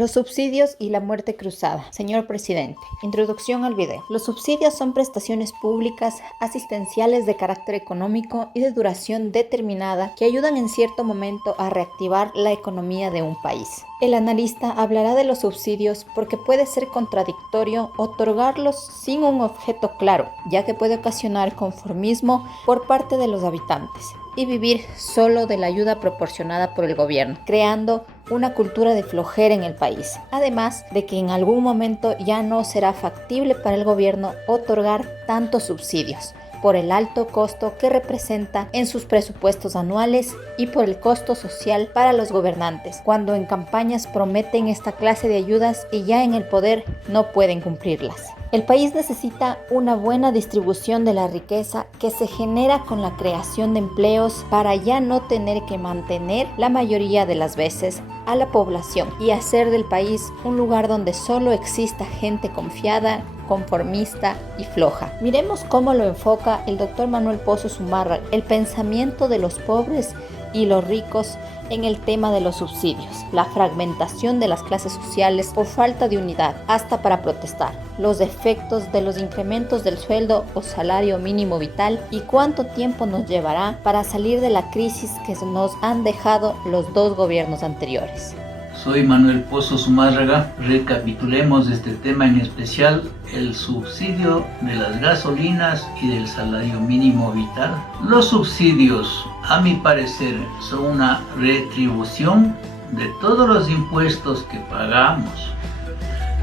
Los subsidios y la muerte cruzada. Señor presidente, introducción al video. Los subsidios son prestaciones públicas asistenciales de carácter económico y de duración determinada que ayudan en cierto momento a reactivar la economía de un país. El analista hablará de los subsidios porque puede ser contradictorio otorgarlos sin un objeto claro, ya que puede ocasionar conformismo por parte de los habitantes y vivir solo de la ayuda proporcionada por el gobierno, creando una cultura de flojera en el país. Además de que en algún momento ya no será factible para el gobierno otorgar tantos subsidios, por el alto costo que representa en sus presupuestos anuales y por el costo social para los gobernantes, cuando en campañas prometen esta clase de ayudas y ya en el poder no pueden cumplirlas. El país necesita una buena distribución de la riqueza que se genera con la creación de empleos para ya no tener que mantener la mayoría de las veces a la población y hacer del país un lugar donde solo exista gente confiada, conformista y floja. Miremos cómo lo enfoca el doctor Manuel Pozo Zumárraga, el pensamiento de los pobres y los ricos en el tema de los subsidios, la fragmentación de las clases sociales por falta de unidad, hasta para protestar, los efectos de los incrementos del sueldo o salario mínimo vital y cuánto tiempo nos llevará para salir de la crisis que nos han dejado los dos gobiernos anteriores. Soy Manuel Pozo Zumárraga. Recapitulemos este tema en especial, el subsidio de las gasolinas y del salario mínimo vital. Los subsidios, a mi parecer, son una retribución de todos los impuestos que pagamos,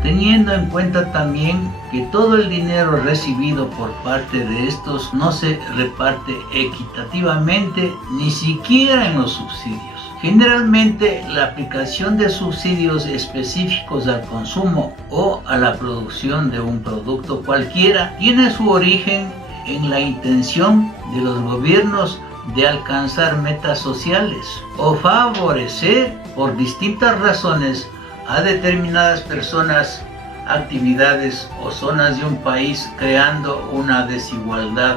teniendo en cuenta también que todo el dinero recibido por parte de estos no se reparte equitativamente, ni siquiera en los subsidios. Generalmente, la aplicación de subsidios específicos al consumo o a la producción de un producto cualquiera tiene su origen en la intención de los gobiernos de alcanzar metas sociales o favorecer por distintas razones a determinadas personas, actividades o zonas de un país, creando una desigualdad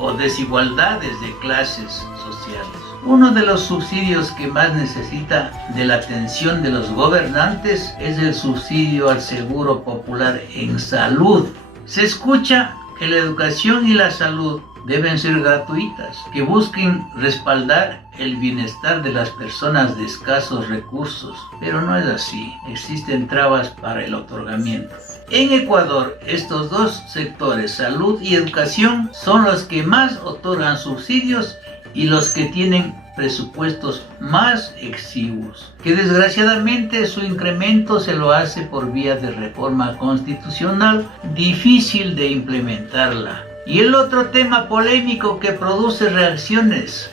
o desigualdades de clases sociales. Uno de los subsidios que más necesita de la atención de los gobernantes es el subsidio al seguro popular en salud. Se escucha que la educación y la salud deben ser gratuitas, que busquen respaldar el bienestar de las personas de escasos recursos, pero no es así, existen trabas para el otorgamiento. En Ecuador, estos dos sectores, salud y educación, son los que más otorgan subsidios y los que tienen presupuestos más exiguos, que desgraciadamente su incremento se lo hace por vía de reforma constitucional, difícil de implementarla. Y el otro tema polémico que produce reacciones,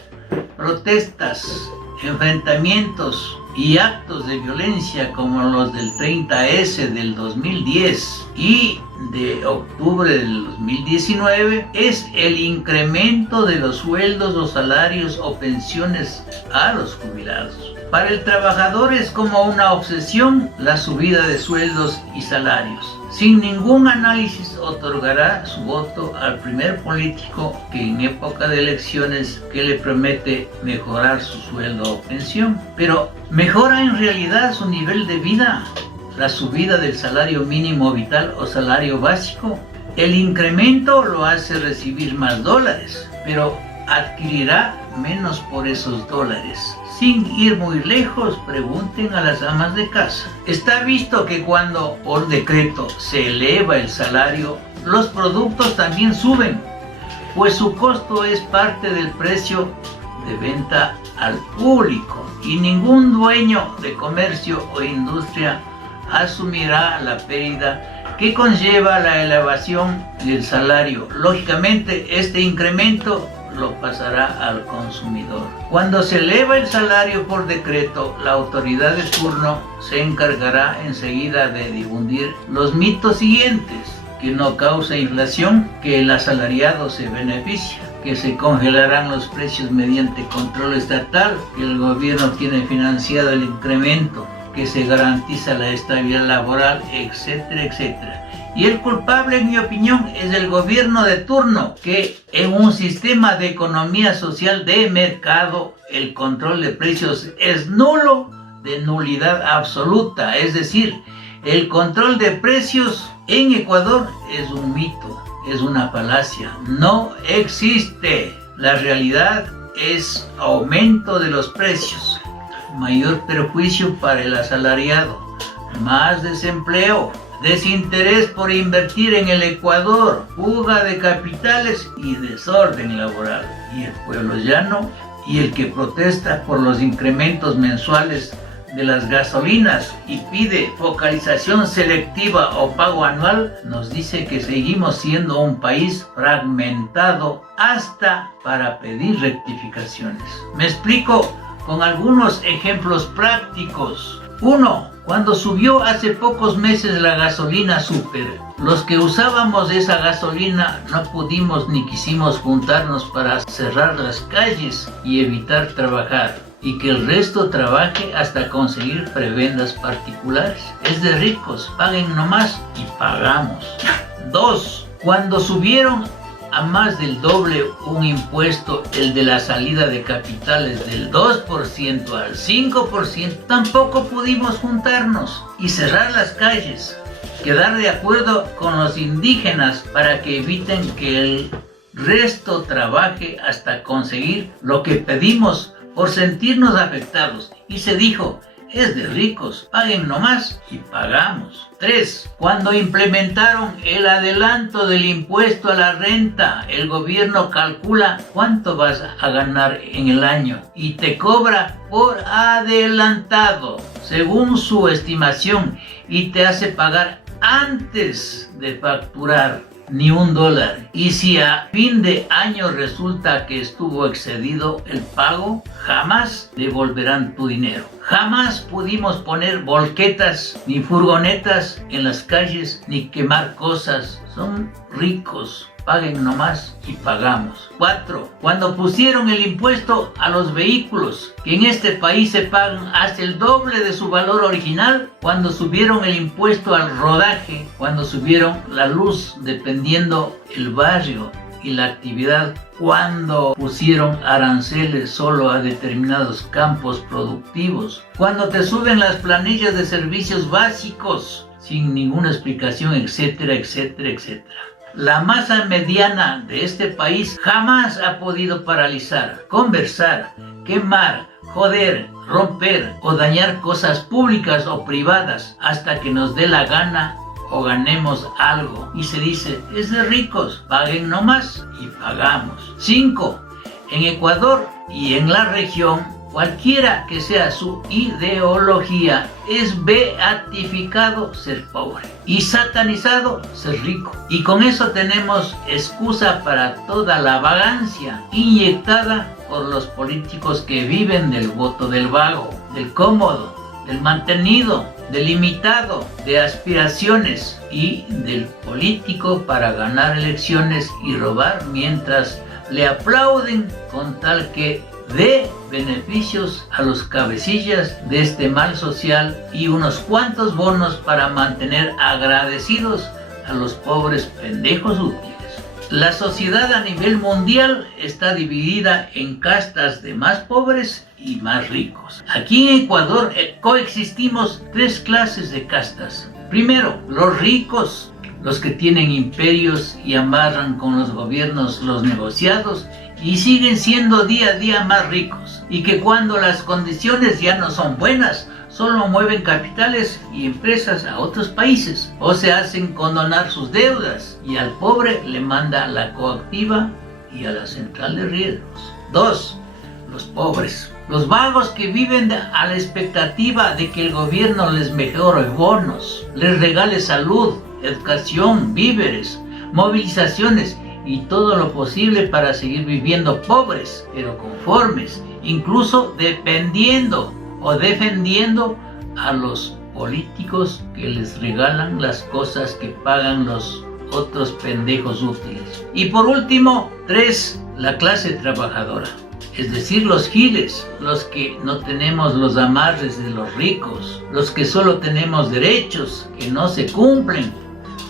protestas, enfrentamientos y actos de violencia como los del 30S del 2010 y de octubre del 2019 es el incremento de los sueldos o salarios o pensiones a los jubilados. Para el trabajador es como una obsesión la subida de sueldos y salarios. Sin ningún análisis otorgará su voto al primer político que en época de elecciones que le promete mejorar su sueldo o pensión. Pero ¿mejora en realidad su nivel de vida la subida del salario mínimo vital o salario básico? El incremento lo hace recibir más dólares, pero adquirirá menos por esos dólares. Sin ir muy lejos, pregunten a las amas de casa. Está visto que cuando por decreto se eleva el salario, los productos también suben, pues su costo es parte del precio de venta al público y ningún dueño de comercio o industria asumirá la pérdida que conlleva la elevación del salario. Lógicamente, este incremento lo pasará al consumidor. Cuando se eleva el salario por decreto, la autoridad de turno se encargará enseguida de difundir los mitos siguientes: que no causa inflación, que el asalariado se beneficia, que se congelarán los precios mediante control estatal, que el gobierno tiene financiado el incremento, que se garantiza la estabilidad laboral, etcétera, etcétera. Y el culpable, en mi opinión, es el gobierno de turno, que en un sistema de economía social de mercado, el control de precios es nulo de nulidad absoluta, es decir, el control de precios en Ecuador es un mito, es una falacia, no existe. La realidad es aumento de los precios, mayor perjuicio para el asalariado, más desempleo, desinterés por invertir en el Ecuador, fuga de capitales y desorden laboral. Y el pueblo llano y el que protesta por los incrementos mensuales de las gasolinas y pide focalización selectiva o pago anual, nos dice que seguimos siendo un país fragmentado hasta para pedir rectificaciones. Me explico con algunos ejemplos prácticos. 1. Cuando subió hace pocos meses la gasolina super, los que usábamos esa gasolina no pudimos ni quisimos juntarnos para cerrar las calles y evitar trabajar, y que el resto trabaje hasta conseguir prebendas particulares. Es de ricos, paguen nomás y pagamos. 2. Cuando subieron a más del doble un impuesto, el de la salida de capitales, del 2% al 5%, tampoco pudimos juntarnos y cerrar las calles, quedar de acuerdo con los indígenas para que eviten que el resto trabaje hasta conseguir lo que pedimos por sentirnos afectados. Y se dijo, es de ricos, paguen nomás y pagamos. 3. Cuando implementaron el adelanto del impuesto a la renta, el gobierno calcula cuánto vas a ganar en el año y te cobra por adelantado, según su estimación, y te hace pagar antes de facturar ni $1. Y si a fin de año resulta que estuvo excedido el pago, jamás devolverán tu dinero. Jamás pudimos poner volquetas ni furgonetas en las calles ni quemar cosas. Son ricos, paguen nomás y pagamos. 4. Cuando pusieron el impuesto a los vehículos, que en este país se pagan hasta el doble de su valor original, cuando subieron el impuesto al rodaje, cuando subieron la luz dependiendo el barrio y la actividad, cuando pusieron aranceles solo a determinados campos productivos, cuando te suben las planillas de servicios básicos sin ninguna explicación, etcétera, etcétera, etcétera. La masa mediana de este país jamás ha podido paralizar, conversar, quemar, joder, romper o dañar cosas públicas o privadas hasta que nos dé la gana o ganemos algo. Y se dice, es de ricos, paguen nomás y pagamos. 5. En Ecuador y en la región, cualquiera que sea su ideología, es beatificado ser pobre y satanizado ser rico. Y con eso tenemos excusa para toda la vagancia inyectada por los políticos que viven del voto del vago, del cómodo, del mantenido, del limitado, de aspiraciones y del político para ganar elecciones y robar mientras le aplauden con tal que dé beneficios a los cabecillas de este mal social y unos cuantos bonos para mantener agradecidos a los pobres pendejos útiles. La sociedad a nivel mundial está dividida en castas de más pobres y más ricos. Aquí en Ecuador coexistimos 3 clases de castas. Primero, los ricos, los que tienen imperios y amarran con los gobiernos los negociados y siguen siendo día a día más ricos, y que cuando las condiciones ya no son buenas, solo mueven capitales y empresas a otros países o se hacen condonar sus deudas y al pobre le manda a la coactiva y a la central de riesgos. 2. Los pobres, los vagos que viven a la expectativa de que el gobierno les mejore bonos, les regale salud, educación, víveres, movilizaciones y todo lo posible para seguir viviendo pobres, pero conformes, incluso dependiendo o defendiendo a los políticos que les regalan las cosas que pagan los otros pendejos útiles. Y por último, 3, la clase trabajadora, es decir, los giles, los que no tenemos los amarres de los ricos, los que solo tenemos derechos que no se cumplen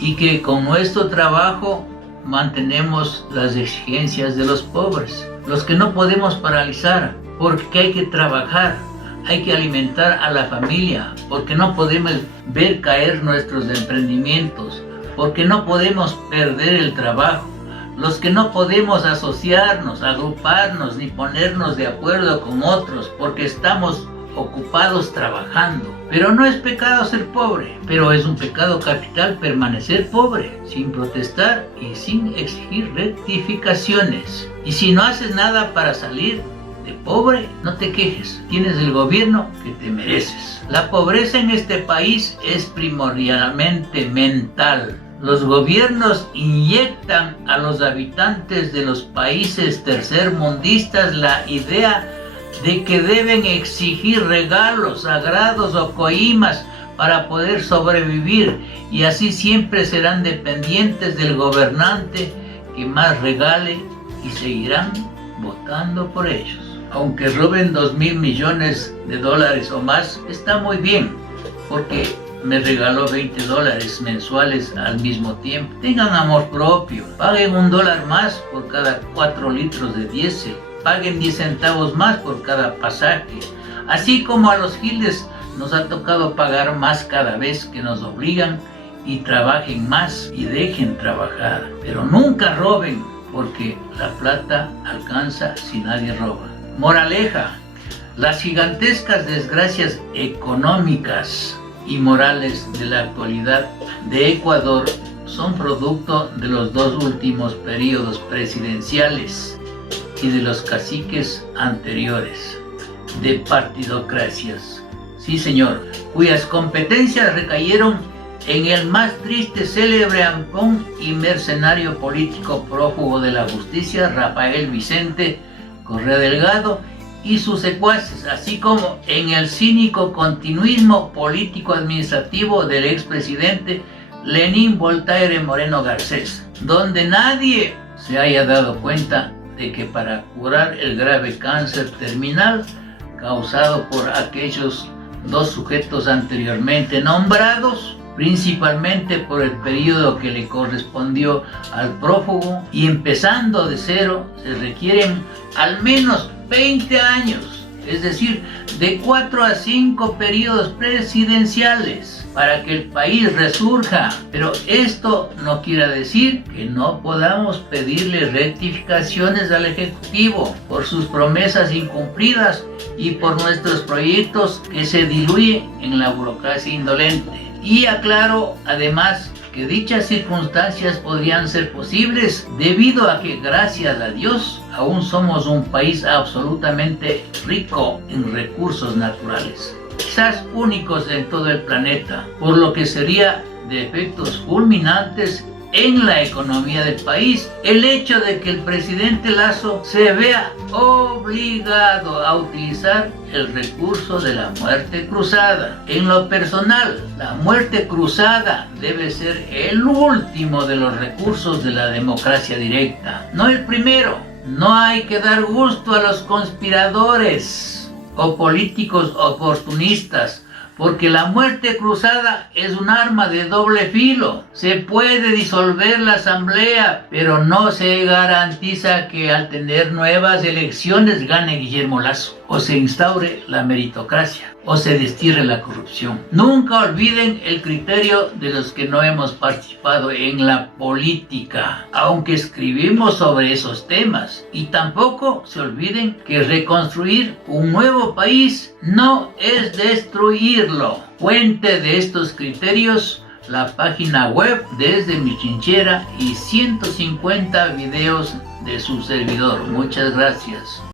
y que con nuestro trabajo mantenemos las exigencias de los pobres, los que no podemos paralizar porque hay que trabajar, hay que alimentar a la familia, porque no podemos ver caer nuestros emprendimientos, porque no podemos perder el trabajo. Los que no podemos asociarnos, agruparnos ni ponernos de acuerdo con otros porque estamos ocupados trabajando. Pero no es pecado ser pobre, pero es un pecado capital permanecer pobre, sin protestar y sin exigir rectificaciones. Y si no haces nada para salir de pobre, no te quejes, tienes el gobierno que te mereces. La pobreza en este país es primordialmente mental. Los gobiernos inyectan a los habitantes de los países tercermundistas la idea de que deben exigir regalos sagrados o coimas para poder sobrevivir, y así siempre serán dependientes del gobernante que más regale y seguirán votando por ellos. Aunque roben 2.000 millones de dólares o más, está muy bien, porque me regaló $20 mensuales al mismo tiempo. Tengan amor propio, paguen $1 más por cada 4 litros de diésel, paguen 10 centavos más por cada pasaje. Así como a los giles nos ha tocado pagar más cada vez que nos obligan, y trabajen más y dejen trabajar. Pero nunca roben, porque la plata alcanza si nadie roba. Moraleja: las gigantescas desgracias económicas y morales de la actualidad de Ecuador son producto de los 2 últimos periodos presidenciales y de los caciques anteriores, de partidocracias, sí señor, cuyas competencias recayeron en el más triste, célebre, ampón y mercenario político prófugo de la justicia, Rafael Vicente Correa Delgado, y sus secuaces, así como en el cínico continuismo político-administrativo del expresidente Lenín Voltaire Moreno Garcés, donde nadie se haya dado cuenta de que para curar el grave cáncer terminal causado por aquellos 2 sujetos anteriormente nombrados, principalmente por el periodo que le correspondió al prófugo, y empezando de cero, se requieren al menos 20 años, es decir, de 4 a 5 periodos presidenciales para que el país resurja. Pero esto no quiere decir que no podamos pedirle rectificaciones al Ejecutivo por sus promesas incumplidas y por nuestros proyectos que se diluyen en la burocracia indolente. Y aclaro además que dichas circunstancias podrían ser posibles debido a que, gracias a Dios, aún somos un país absolutamente rico en recursos naturales, quizás únicos en todo el planeta, por lo que sería de efectos fulminantes en la economía del país el hecho de que el presidente Lasso se vea obligado a utilizar el recurso de la muerte cruzada. En lo personal, la muerte cruzada debe ser el último de los recursos de la democracia directa, no el primero. No hay que dar gusto a los conspiradores o políticos oportunistas, porque la muerte cruzada es un arma de doble filo. Se puede disolver la asamblea, pero no se garantiza que al tener nuevas elecciones gane Guillermo Lasso, o se instaure la meritocracia, o se destierre la corrupción. Nunca olviden el criterio de los que no hemos participado en la política, aunque escribimos sobre esos temas. Y tampoco se olviden que reconstruir un nuevo país no es destruirlo. Fuente de estos criterios: la página web Desde Mi Trinchera y 150 videos de su servidor. Muchas gracias.